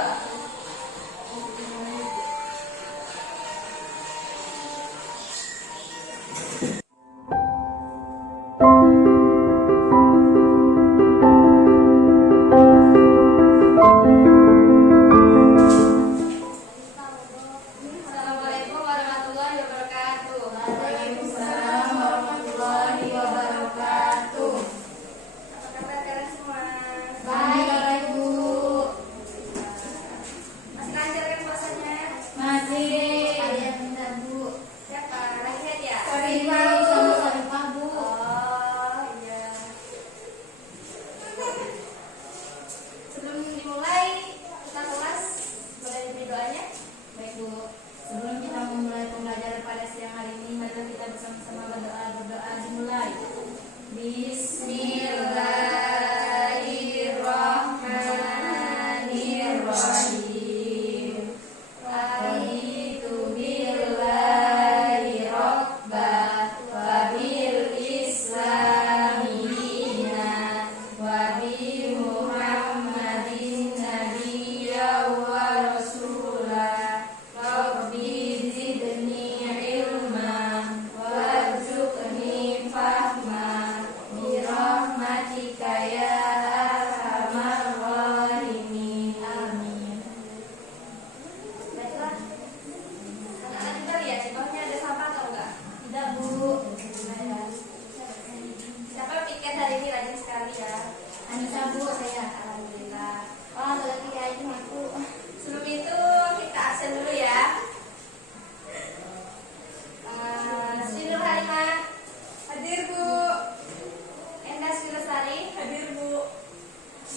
berdoa. Assalamualaikum warahmatullahi wabarakatuh. Waalaikumsalam warahmatullahi wabarakatuh. Apa kabar kalian semua? Baik, Bu. Masih lancar kan puasanya? Masih. Ada yang minta, Bu. Siapa? Rakyat ya? Sarifah sama Sarifah, Bu. Oh iya. Sebelum dimulai kita kelas, boleh diberi doanya? Baik, Bu. Sebelum kita memulai pembelajaran pada siang hari ini, mari kita bersama-sama berdoa dimulai. Bismillahirrahmanirrahim. Raditu billahi robba wa bil islami dina wa bi Muhammadin nabiyya wa rasula. Rabbi zidni ilma warzuqni fahma bi rahmatika ya arhamar rahimin. Amin. Baiklah. Anak-anak kita lihat di bawahnya ada sampah atau enggak? Tidak, Bu. Siapa piket hari ini rajin sekali ya? Anissa, Bu, saya. Alhamdulillah. Oh, lagi aja aku. Sebelum itu kita absen dulu ya. Sri Nur Halimah hadir, Bu. Endah Sri hadir, Bu.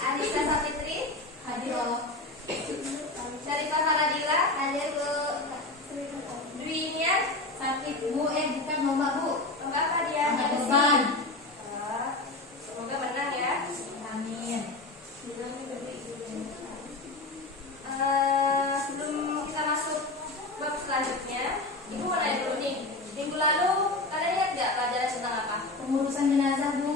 Anissa Sapitri Hadir, loh. Syarifah Faradila Hadir, Bu. Dwi Niat. Sakit, Bu. Bukan lomba, Bu. Lomba apa dia? Angkat beban. Oh, semoga menang ya. Amin. Sebelum kita masuk bab selanjutnya, Ibu mau nanya dulu nih. Minggu lalu kalian lihat nggak pelajaran tentang apa? Pengurusan jenazah, Bu.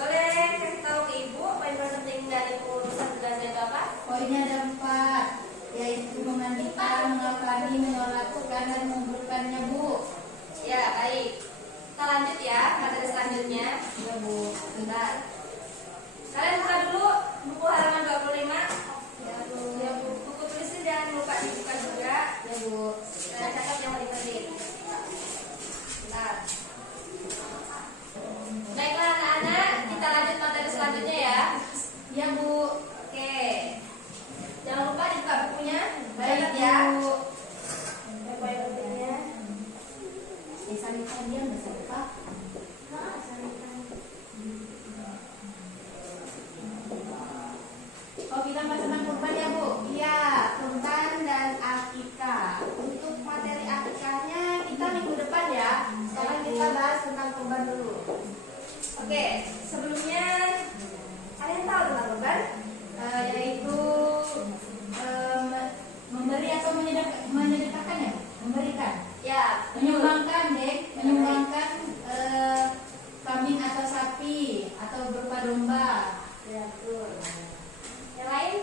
Boleh kasih tahu ke Ibu poin penting dari pengurusan jenazah itu apa? Poinnya ada 4, yaitu memandikan, mengafani, menyolatkan, dan menguburkannya, Bu. Ya, baik. Kita lanjut ya materi selanjutnya. Ya, Bu. Bentar. Kalian buka dulu buku halaman 25. Ya, Bu. Ya, buku tulisnya jangan lupa dibuka juga. Ya, Bu. Dan catat yang paling penting. Bentar. Baiklah anak-anak, kita lanjut materi selanjutnya ya. Ya, Bu. Oke. Jangan lupa dibuka bukunya. Baik, Catat ya. Bu. Poin pentingnya. Sarifah diam, nggak Sarifah? Oh, kita pasangan kurban ya, Bu? Iya, kurban dan akikah. Untuk materi akikahnya kita minggu depan ya. Sekarang kita bahas tentang kurban dulu. Oke, sebelumnya kalian tahu tentang kurban? Yaitu memberi atau menyedekahkan ya? Memberikan. Ya, Menyumbangkan, Dek. Menyumbangkan kambing atau sapi atau berupa domba. ya betul. Yang lain?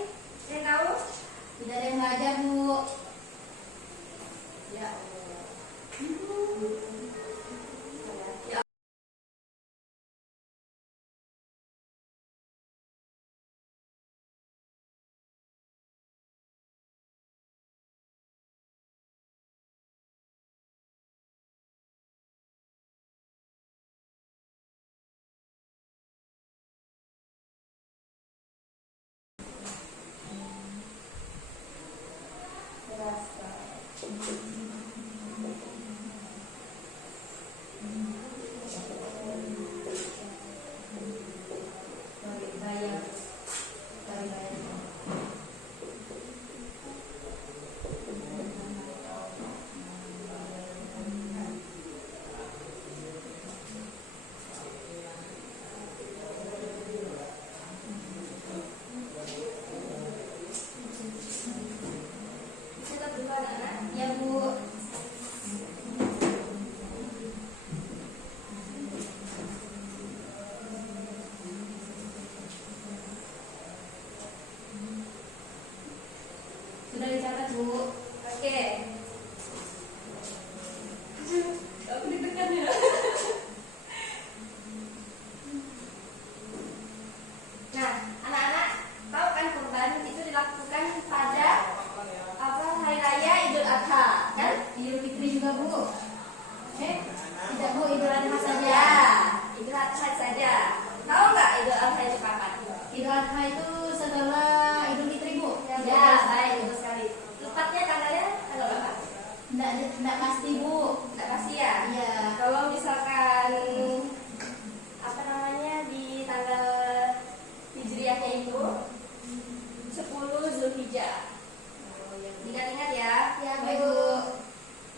Sudah dicatat, Bu. Oke. Aku deg-degan ya. Nah, anak-anak tahu kan kurban itu dilakukan pada apa hari raya Idul Adha, kan? Idul Fitri juga, Bu. Tidak, Bu, Idul Adha saja. Ya, Idul Adha saja. Tahu nggak Idul Adha itu kapan? Idul Adha itu setelah Idul Fitri, Bu. Ya, baik, betul sekali. Tepatnya tanggalnya tanggal berapa? Tidak pasti, Bu. Nggak pasti ya? Iya. Kalau misalkan apa namanya di tanggal Hijriahnya itu 10 Zulhijjah. Ingat-ingat ya. Ya, baik, Bu.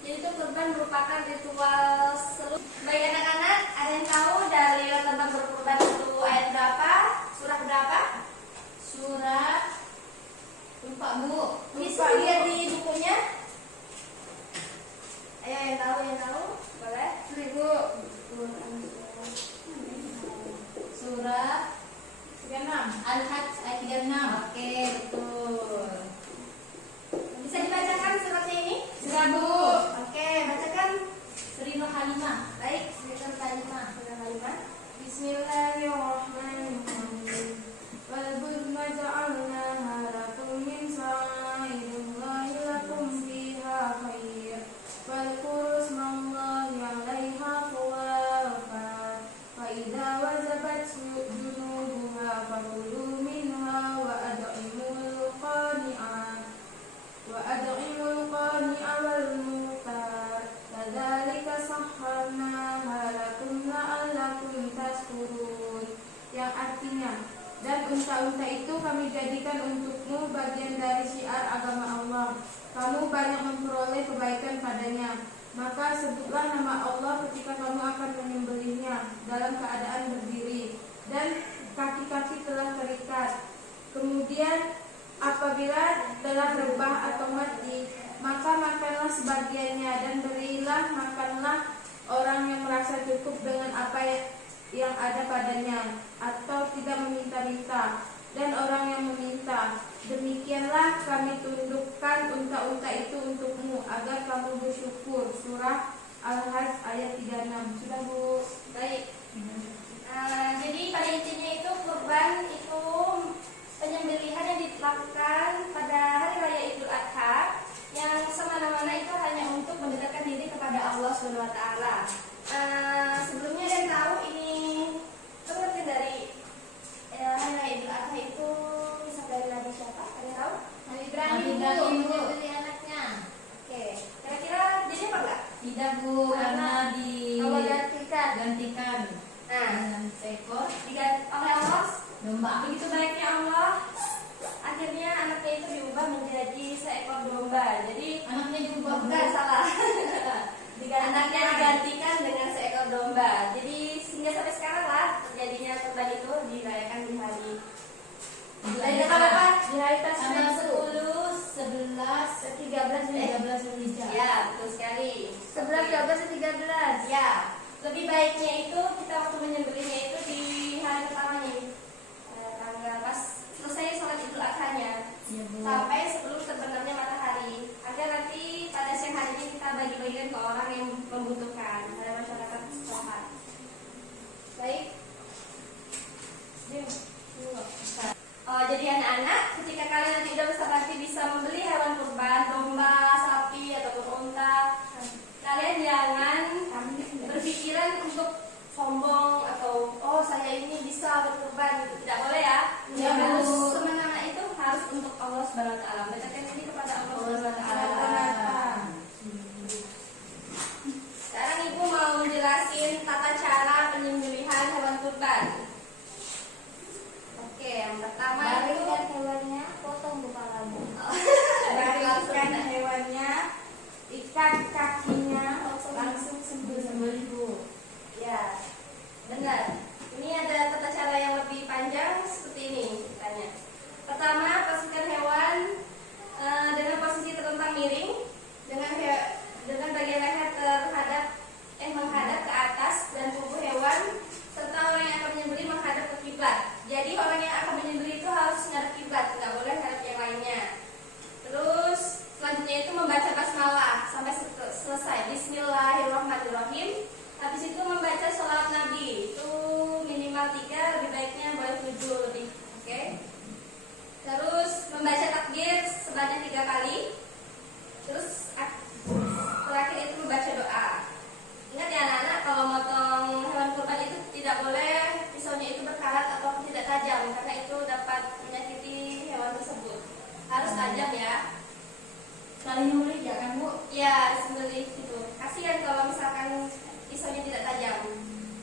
Jadi itu kurban merupakan ritual seluruh. Baik anak-anak, ada yang tahu dalil tentang berkurban itu ayat berapa? Surah berapa? Surat lupa, Bu. Bisa lihat di bukunya. Ayo yang tahu, boleh? Bu. Surat 36. Al-Hajj ayat 36. Oke, betul. Bisa dibacakan suratnya ini? Surat, Bu. Oke, bacakan. Surah Halimah. Baik, surah Halimah. Bismillahirrahmanirrahim. Wal budna ja'alnaha lakum min sa'idillahi lakum fiha khair. Wal kurusmallahi 'alaiha fawafa. Fa idza wajabat junubuha fakulu minha wa ad'imul qani'a wal mu'tar. Kadzalika sahharnaha lakum la'allakum tashkurun. Yang artinya, dan unta-unta itu kami jadikan untukmu bagian dari syiar agama Allah. Kamu banyak memperoleh kebaikan padanya. Maka sebutlah nama Allah ketika kamu akan menyembelihnya dalam keadaan berdiri dan kaki-kaki telah terikat. Kemudian apabila telah rebah atau mati, maka makanlah sebagiannya dan berilah makanlah orang yang merasa cukup dengan apa yang ada padanya atau tidak meminta-minta, dan orang yang meminta. Demikianlah kami tundukkan unta-unta itu untukmu agar kamu bersyukur. Surah Al-Hajj ayat 36. Sudah, Bu? Baik. Jadi pada intinya itu kurban itu penyembelihan yang dilakukan pada hari raya Idul Adha, yang semana-mana itu hanya untuk mendekatkan diri kepada Allah Subhanahu wa taala. Sebelumnya ada yang tahu ini pengertian dari hari raya Idul Adha itu kisah dari Nabi siapa? Ada yang tahu? Nabi Ibrahim, Bu. menyembelih anaknya. Oke, kira-kira jadi apa enggak? Tidak, Bu, karena Allah gantikan. digantikan Nah, dengan seekor diganti oleh Allah. domba. Begitu baiknya Allah, akhirnya anaknya itu diubah menjadi seekor domba. Jadi Anaknya diubah, Bu. bukan salah. Anaknya digantikan dengan seekor domba. Jadi sehingga sampai sekarang lah terjadinya kurban itu dirayakan di hari. Dari tanggal apa? Di hari Tanggal Tasrik 10, 11, 13 Zulhijjah. Ya, betul sekali. 11, 12, 13. Ya, lebih baiknya itu kita waktu menyembelihnya itu di hari pertamanya ini. Tanggal pas selesai sholat Idul Adha-nya. Ya, Bu. Sampai sebelum terbenamnya matahari, agar nanti pada siang hari ini kita bagi-bagikan ke orang yang membutuhkan, pada masyarakat setempat. Baik. Jadi anak-anak, ketika kalian nanti udah besar nanti bisa membeli hewan kurban, domba, sapi ataupun unta, kalian jangan berpikiran untuk sombong atau saya ini bisa berkurban, gitu. Tidak boleh ya. Ya, Bu. Harus semangat itu harus untuk Allah Subhanahu wa taala. Mendekatkan diri kepada Allah Subhanahu wa taala. Sekarang Ibu mau menjelasin tata cara penyembelihan hewan kurban. Oke, yang pertama itu hewannya, potong kepalamu. baringkan hewannya, ikat kakinya, langsung sembelih, Bu. Ya, benar. Ini ada tata cara yang lebih panjang seperti ini ceritanya. Pertama, posisikan hewan dengan posisi terlentang miring, dengan bagian leher menghadap ke atas, dan tubuh hewan serta orang yang akan menyembelih menghadap ke kiblat. Jadi orang yang akan menyembelih itu harus tajam ya. Tali nyembelih ya kan Bu? Ya, sembelih gitu. Kasihan kalau misalkan pisaunya tidak tajam.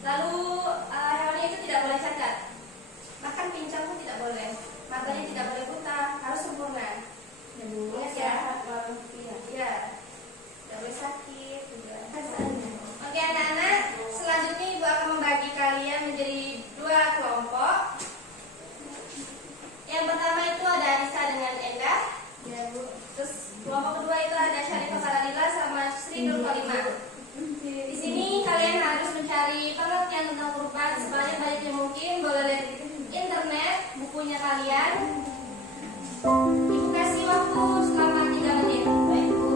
Lalu hewannya itu tidak boleh cacat. Bahkan pincang pun tidak boleh. Matanya tidak boleh buta, harus sempurna. Ya Bu. Ingat ya. Ya. Tidak boleh sakit juga. Oke anak-anak, selanjutnya Ibu akan membagi kalian menjadi 2 kelompok. Yang pertama itu ada Anissa dengan Endah. Ya Bu. Terus kelompok kedua itu ada Syarifah Saradila sama Sri Nur Kolima. Di sini kalian harus mencari pengertian tentang kurban sebanyak-banyaknya mungkin. Boleh lihat di internet bukunya kalian. Ibu kasih waktu selama 3 menit. Baik Bu.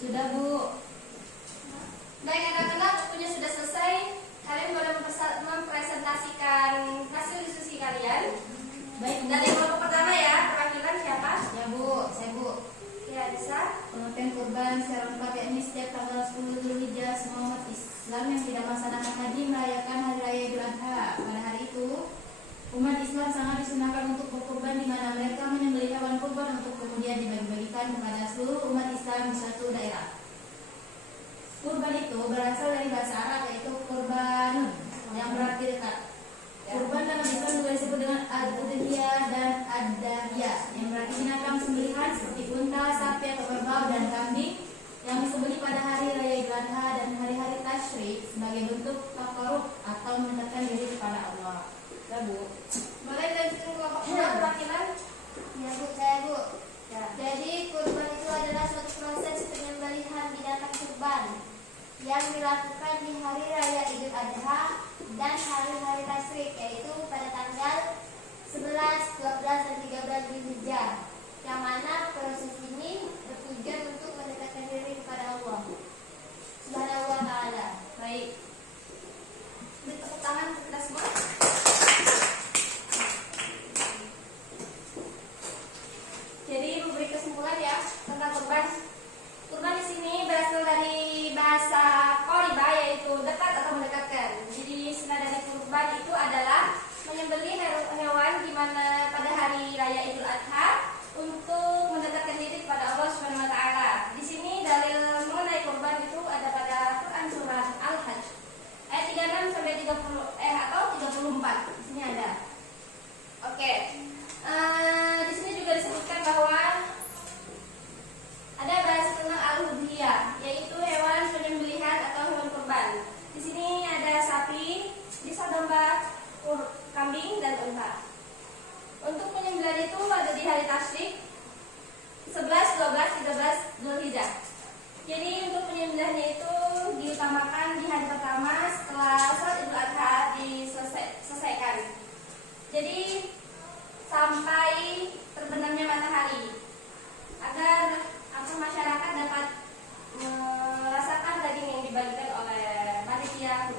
Sudah Bu. Baik anak-anak, bukunya sudah selesai. Kalian boleh mempresentasikan hasil diskusi kalian. Baik Bu. Dari kelompok pertama ya, perwakilan siapa? Ya Bu, saya Bu. Ya, Anissa. Pengertian kurban secara lengkap yakni setiap tanggal 10 Zulhijjah semua umat Islam yang tidak melaksanakan haji merayakan hari raya Idul Adha. Pada hari itu, umat Islam sangat disunahkan untuk berkurban di mana mereka menyembelih hewan kurban untuk kemudian dibagi-bagikan kepada seluruh umat Islam di suatu daerah. Kurban itu berasal dari bahasa Arab yaitu kurbanun yang berarti dekat. Kurban dalam Islam juga disebut dengan ad-udhiyah dan ad-dahiyah yang berarti binatang sembelihan seperti unta, sapi atau kerbau dan kambing yang disembelih pada hari raya Idul Adha dan hari-hari tasyrik sebagai bentuk taqarrub atau mendekatkan diri kepada Allah. Ya Bu. Boleh lanjutkan kelompok kedua perwakilan? Ya Bu, saya Bu. Ya. Jadi kurban itu adalah suatu proses penyembelihan binatang kurban yang dilakukan di hari raya Idul Adha dan hari-hari tasyrik, yaitu pada tanggal 11, 12, dan 13 Zulhijjah, yang mana proses ini bertujuan untuk mendekatkan diri kepada Allah Subhanahu wa Ta'ala. Baik. Beri tepuk tangan untuk kita semua. Jadi memberi kesimpulan ya tentang kurban. Kurban di sini berasal dari bahasa qariba yaitu dekat atau mendekatkan. Jadi istilah dari kurban itu adalah menyembelih hewan di mana pada hari raya Idul Adha untuk mendekatkan diri kepada Allah Subhanahu wa Ta'ala. Di sini dalil mengenai kurban itu ada pada Quran surah Al-Hajj ayat 36 sampai 30 atau 34. Di sini ada. Oke. Di sini juga disebutkan bahwa ada bahasa tentang al-udhiyah, yaitu hewan penyembelihan atau hewan kurban. Di sini ada sapi, bisa domba, kambing dan unta. Untuk penyembelihan itu ada di hari tasyrik 11, 12, 13 Zulhijjah. Jadi untuk penyembelihannya itu diutamakan di hari pertama setelah sholat Idul Adha diselesaikan. Jadi sampai terbenamnya matahari agar masyarakat dapat merasakan daging yang dibagikan oleh panitia